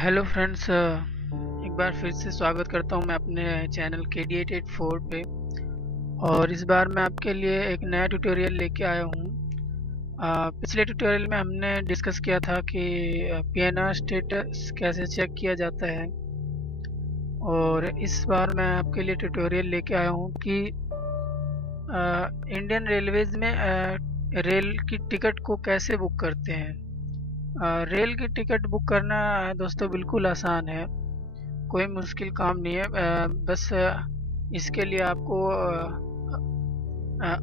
Hello friends, एक बार फिर से स्वागत करता हूं मैं अपने चैनल KD884 पे। और इस बार मैं आपके लिए एक नया ट्यूटोरियल लेके आया हूं। पिछले ट्यूटोरियल में हमने डिस्कस किया था कि PNR स्टेटस कैसे चेक किया जाता है, और इस बार मैं आपके लिए ट्यूटोरियल लेके आया हूं कि इंडियन रेलवेज में रेल की टिकट को कैसे बुक करते हैं। रेल की टिकट बुक करना दोस्तों बिल्कुल आसान है, कोई मुश्किल काम नहीं है। बस इसके लिए आपको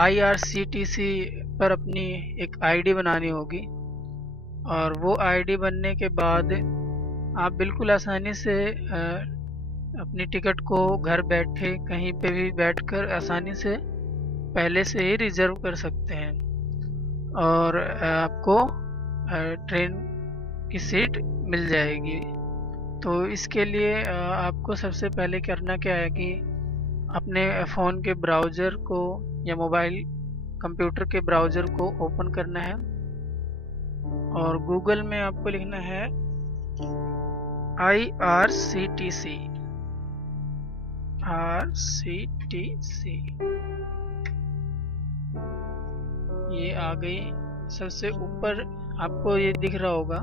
IRCTC पर अपनी एक आईडी बनानी होगी, और वो आईडी बनने के बाद आप बिल्कुल आसानी से अपनी टिकट को घर बैठे कहीं पे भी बैठकर आसानी से पहले से ही रिजर्व कर सकते हैं, और आपको ट्रेन की सीट मिल जाएगी। तो इसके लिए आपको सबसे पहले करना क्या है कि अपने फ़ोन के ब्राउज़र को या मोबाइल कंप्यूटर के ब्राउज़र को ओपन करना है, और गूगल में आपको लिखना है IRCTC। ये आ गई। सबसे ऊपर आपको ये दिख रहा होगा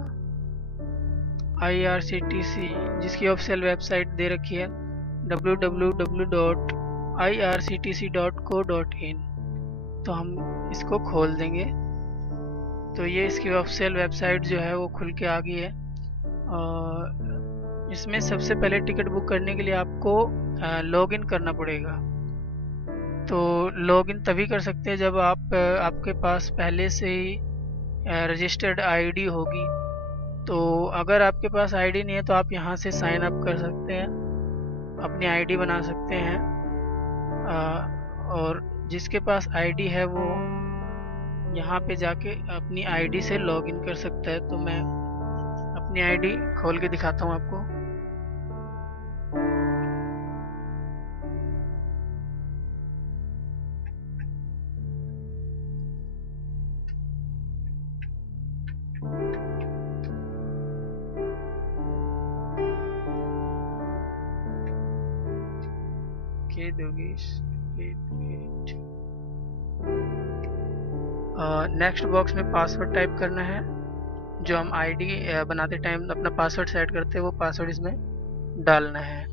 IRCTC, जिसकी ऑफिशियल वेबसाइट दे रखी है www.irctc.co.in। तो हम इसको खोल देंगे तो ये इसकी ऑफिशियल वेबसाइट जो है वो खुल के आ गई है। और इसमें सबसे पहले टिकट बुक करने के लिए आपको लॉगिन करना पड़ेगा। तो लॉगिन तभी कर सकते हैं जब आपके पास पहले से ही रजिस्टर्ड आईडी होगी। तो अगर आपके पास आईडी नहीं है तो आप यहाँ से साइन अप कर सकते हैं, अपनी आईडी बना सकते हैं। और जिसके पास आईडी है वो यहाँ पे जाके अपनी आईडी से लॉगिन कर सकता है। तो मैं अपनी आईडी खोल के दिखाता हूँ आपको। नेक्स्ट बॉक्स में पासवर्ड टाइप करना है। जो हम आईडी बनाते टाइम अपना पासवर्ड सेट करते हैं वो पासवर्ड इसमें डालना है।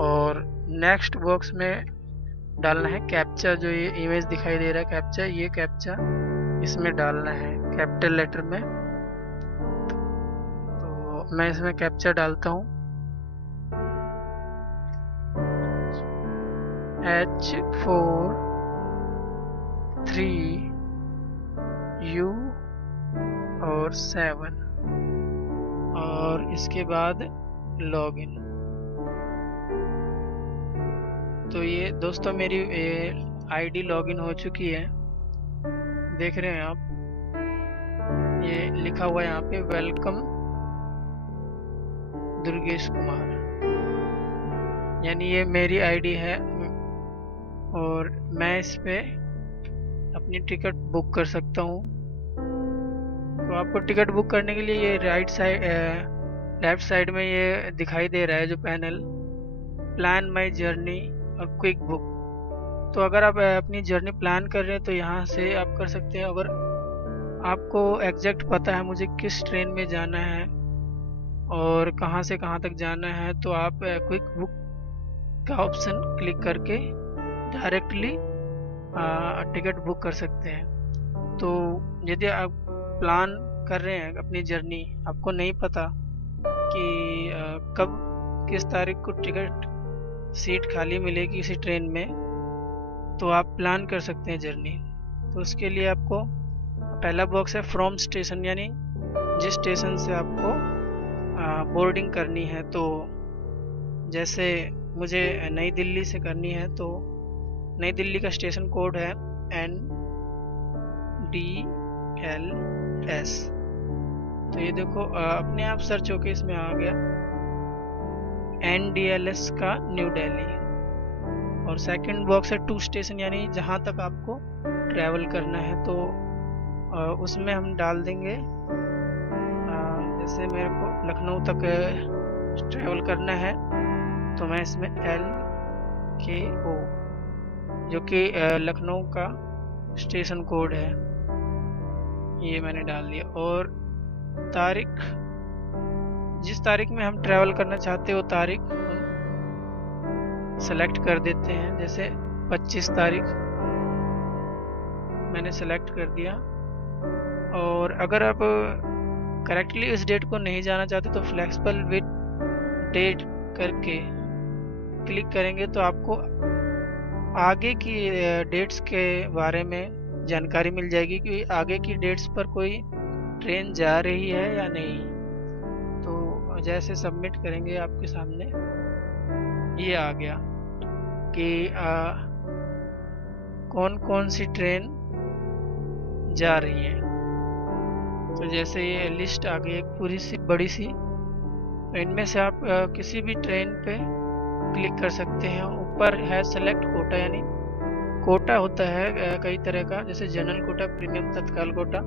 और नेक्स्ट बॉक्स में डालना है कैप्चा। जो ये इमेज दिखाई दे रहा है कैप्चा, ये कैप्चा इसमें डालना है कैपिटल लेटर में। तो मैं इसमें कैप्चा डालता हूँ H43U और 7, और इसके बाद लॉगिन। तो ये दोस्तों मेरी आईडी लॉगिन हो चुकी है, देख रहे हैं आप। ये लिखा हुआ है यहाँ पे वेलकम दुर्गेश कुमार, यानी ये मेरी आईडी है, और मैं इस पे अपनी टिकट बुक कर सकता हूँ। तो आपको टिकट बुक करने के लिए ये लेफ्ट साइड में ये दिखाई दे रहा है जो पैनल, प्लान माई जर्नी और क्विक बुक। तो अगर आप अपनी जर्नी प्लान कर रहे हैं तो यहाँ से आप कर सकते हैं। अगर आपको एग्जैक्ट पता है मुझे किस ट्रेन में जाना है और कहाँ से कहाँ तक जाना है, तो आप क्विक बुक का ऑप्शन क्लिक करके डायरेक्टली टिकट बुक कर सकते हैं। तो यदि आप प्लान कर रहे हैं अपनी जर्नी, आपको नहीं पता कि कब किस तारीख को टिकट सीट खाली मिलेगी किसी ट्रेन में, तो आप प्लान कर सकते हैं जर्नी। तो उसके लिए आपको पहला बॉक्स है फ्रॉम स्टेशन, यानी जिस स्टेशन से आपको बोर्डिंग करनी है। तो जैसे मुझे नई दिल्ली से करनी है, तो नई दिल्ली का स्टेशन कोड है NDLS। तो ये देखो अपने आप सर्च होके इसमें आ गया NDLS का न्यू दिल्ली। और सेकंड बॉक्स है 2 स्टेशन, यानी जहाँ तक आपको ट्रैवल करना है। तो उसमें हम डाल देंगे जैसे मेरे को लखनऊ तक ट्रैवल करना है तो मैं इसमें LKO जो कि लखनऊ का स्टेशन कोड है ये मैंने डाल दिया। और तारीख, जिस तारीख में हम ट्रैवल करना चाहते हैं वो तारीख हम सेलेक्ट कर देते हैं। जैसे 25 तारीख मैंने सेलेक्ट कर दिया। और अगर आप करेक्टली इस डेट को नहीं जाना चाहते तो फ्लेक्सिबल विद डेट करके क्लिक करेंगे तो आपको आगे की डेट्स के बारे में जानकारी मिल जाएगी कि आगे की डेट्स पर कोई ट्रेन जा रही है या नहीं। तो जैसे सबमिट करेंगे आपके सामने ये आ गया कि कौन कौन सी ट्रेन जा रही है। तो जैसे ये लिस्ट आ गई एक पूरी सी बड़ी सी, तो इनमें से आप किसी भी ट्रेन पे क्लिक कर सकते हैं। ऊपर है सेलेक्ट कोटा, यानी कोटा होता है कई तरह का, जैसे जनरल कोटा, प्रीमियम तत्काल कोटा,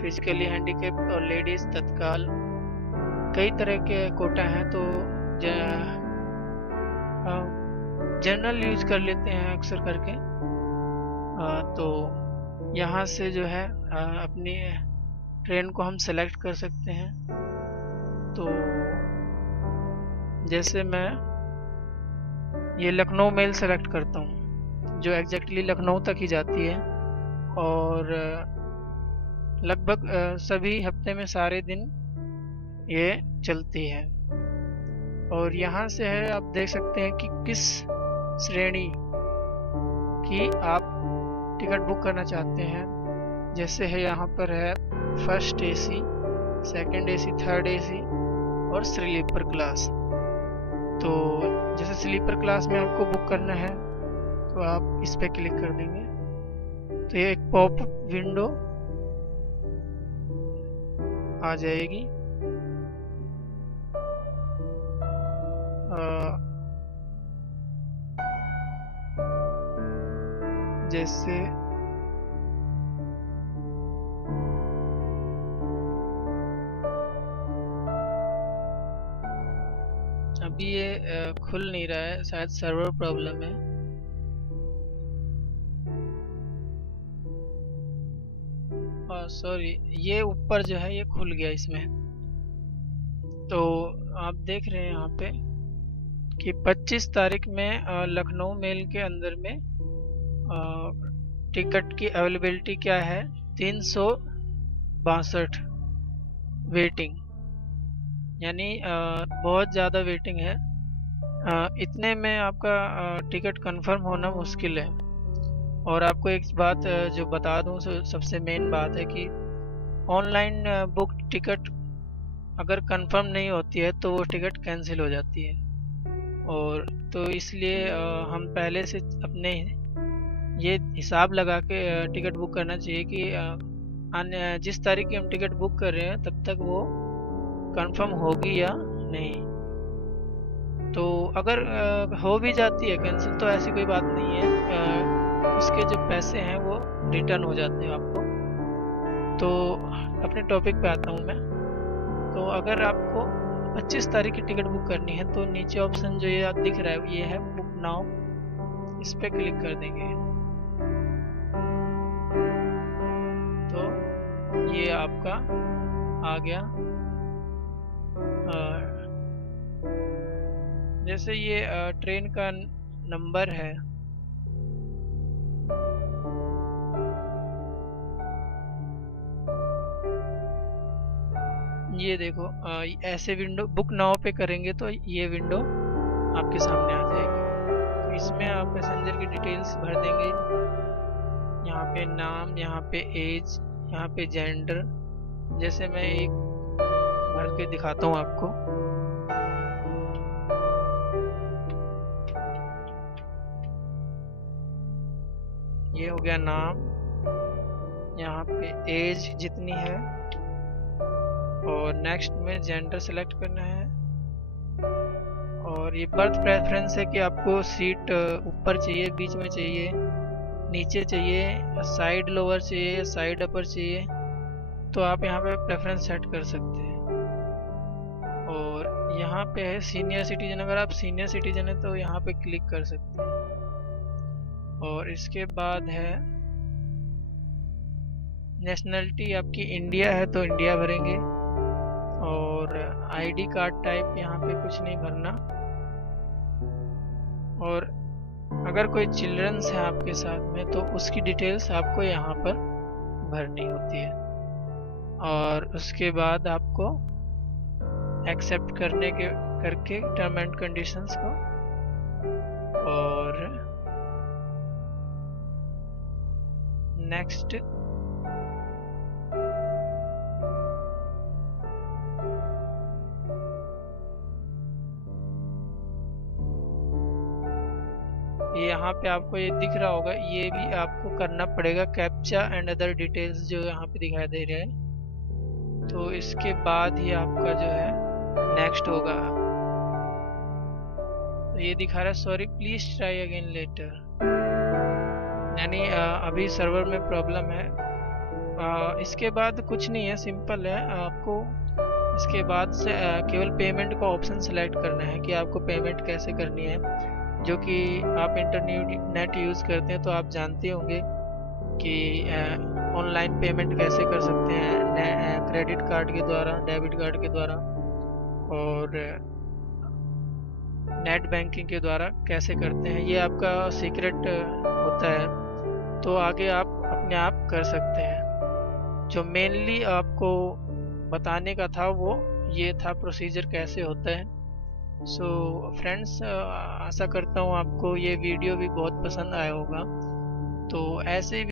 फिजिकली हैंडीकैप और लेडीज तत्काल, कई तरह के कोटा हैं। तो जनरल यूज कर लेते हैं अक्सर करके। तो यहाँ से जो है अपनी ट्रेन को हम सेलेक्ट कर सकते हैं। तो जैसे मैं ये लखनऊ मेल सेलेक्ट करता हूँ जो एग्जैक्टली लखनऊ तक ही जाती है और लगभग सभी हफ्ते में सारे दिन ये चलती है। और यहाँ से है आप देख सकते हैं कि किस श्रेणी की आप टिकट बुक करना चाहते हैं। जैसे है यहाँ पर है first AC, second AC, third AC और स्लीपर क्लास। तो जैसे स्लीपर क्लास में आपको बुक करना है तो आप इस पे क्लिक कर देंगे तो ये एक पॉपअप विंडो आ जाएगी। जैसे अभी ये खुल नहीं रहा है, शायद सर्वर प्रॉब्लम है। सॉरी, ये ऊपर जो है ये खुल गया इसमें। तो आप देख रहे हैं यहाँ पे कि 25 तारीख में लखनऊ मेल के अंदर में टिकट की अवेलेबिलिटी क्या है, 362 वेटिंग, यानी बहुत ज़्यादा वेटिंग है। इतने में आपका टिकट कंफर्म होना मुश्किल है। और आपको एक बात जो बता दूं, सबसे मेन बात है कि ऑनलाइन बुक टिकट अगर कंफर्म नहीं होती है तो वो टिकट कैंसिल हो जाती है। और तो इसलिए हम पहले से अपने ये हिसाब लगा के टिकट बुक करना चाहिए कि जिस तारीख की हम टिकट बुक कर रहे हैं तब तक वो कंफर्म होगी या नहीं। तो अगर हो भी जाती है कैंसिल तो ऐसी कोई बात नहीं है, उसके जो पैसे हैं वो रिटर्न हो जाते हैं आपको। तो अपने टॉपिक पे आता हूँ मैं। तो अगर आपको 25 तारीख की टिकट बुक करनी है तो नीचे ऑप्शन जो ये दिख रहा है ये है बुक नाउ, इस पे क्लिक कर देंगे तो ये आपका आ गया। जैसे ये ट्रेन का नंबर है, ये देखो ऐसे विंडो बुक नाउ पे करेंगे तो ये विंडो आपके सामने आ जाएगी। तो इसमें आप पैसेंजर की डिटेल्स भर देंगे, यहाँ पे नाम, यहाँ पे एज, यहाँ पे जेंडर। जैसे मैं एक भर के दिखाता हूँ आपको। ये हो गया नाम, यहाँ पे एज जितनी है और नेक्स्ट में जेंडर सेलेक्ट करना है। और ये बर्थ प्रेफरेंस है कि आपको सीट ऊपर चाहिए, बीच में चाहिए, नीचे चाहिए, साइड लोअर चाहिए, साइड अपर चाहिए, तो आप यहाँ पे प्रेफरेंस सेट कर सकते हैं। और यहाँ पे है सीनियर सिटीजन, अगर आप सीनियर सिटीजन है तो यहाँ पे क्लिक कर सकते हैं। और इसके बाद है नेशनलिटी, आपकी इंडिया है तो इंडिया भरेंगे। और आईडी कार्ड टाइप यहाँ पे कुछ नहीं भरना। और अगर कोई चिल्ड्रंस है आपके साथ में तो उसकी डिटेल्स आपको यहाँ पर भरनी होती है। और उसके बाद आपको एक्सेप्ट करके टर्म एंड कंडीशंस को, और नेक्स्ट। यहाँ पे आपको ये दिख रहा होगा, ये भी आपको करना पड़ेगा, कैप्चा एंड अदर डिटेल्स जो यहाँ पे दिखाई दे रहे हैं। तो इसके बाद ही आपका जो है नेक्स्ट होगा। तो ये दिखा रहा है sorry please try again later, यानी अभी सर्वर में प्रॉब्लम है। इसके बाद कुछ नहीं है, सिंपल है। आपको इसके बाद से केवल पेमेंट का ऑप्शन सेलेक्ट करना है कि आपको पेमेंट कैसे करनी है। जो कि आप इंटरनेट यूज़ करते हैं तो आप जानते होंगे कि ऑनलाइन पेमेंट कैसे कर सकते हैं, क्रेडिट कार्ड के द्वारा, डेबिट कार्ड के द्वारा, और नेट बैंकिंग के द्वारा कैसे करते हैं। ये आपका सीक्रेट होता है, तो आगे आप अपने आप कर सकते हैं। जो मेनली आपको बताने का था वो ये था, प्रोसीजर कैसे होता है। सो फ्रेंड्स, आशा करता हूँ आपको ये वीडियो भी बहुत पसंद आया होगा। तो ऐसे